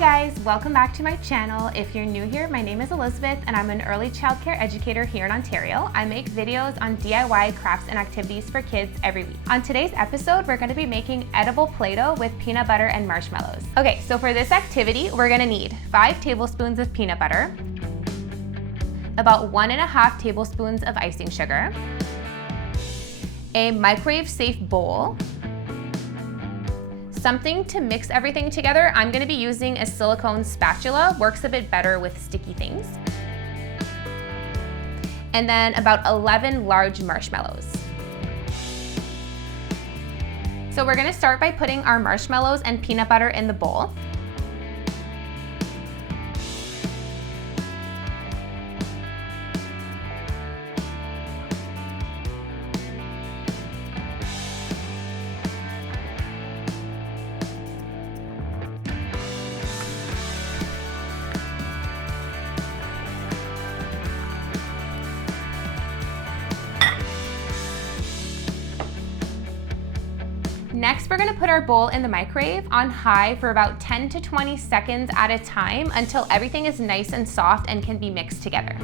guys, welcome back to my channel. If you're new here, my name is Elizabeth and I'm an early childcare educator here in Ontario. I make videos on DIY crafts and activities for kids every week. On today's episode, we're going to be making edible Play-Doh with peanut butter and marshmallows. Okay, so for this activity, we're going to need 5 tablespoons of peanut butter, about 1.5 tablespoons of icing sugar, a microwave-safe bowl, something to mix everything together. I'm going to be using a silicone spatula, works a bit better with sticky things. And then about 11 large marshmallows. So we're going to start by putting our marshmallows and peanut butter in the bowl. Next, we're going to put our bowl in the microwave on high for about 10 to 20 seconds at a time until everything is nice and soft and can be mixed together.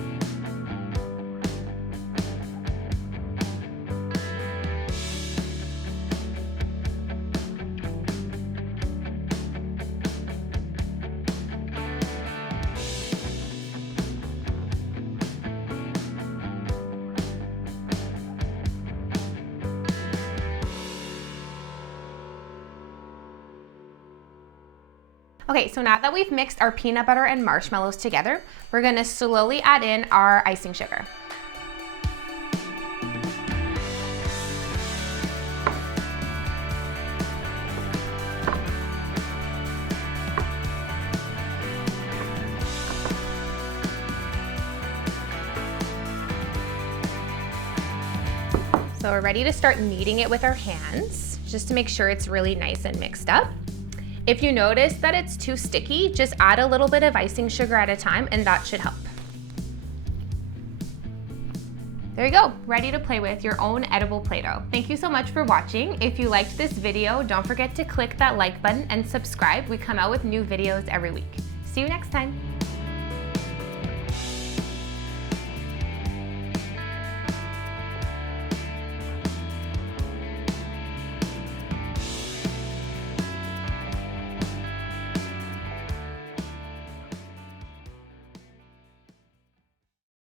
Okay, so now that we've mixed our peanut butter and marshmallows together, we're going to slowly add in our icing sugar. So we're ready to start kneading it with our hands, just to make sure it's really nice and mixed up. If you notice that it's too sticky, just add a little bit of icing sugar at a time and that should help. There you go, ready to play with your own edible Play-Doh. Thank you so much for watching. If you liked this video, don't forget to click that like button and subscribe. We come out with new videos every week. See you next time.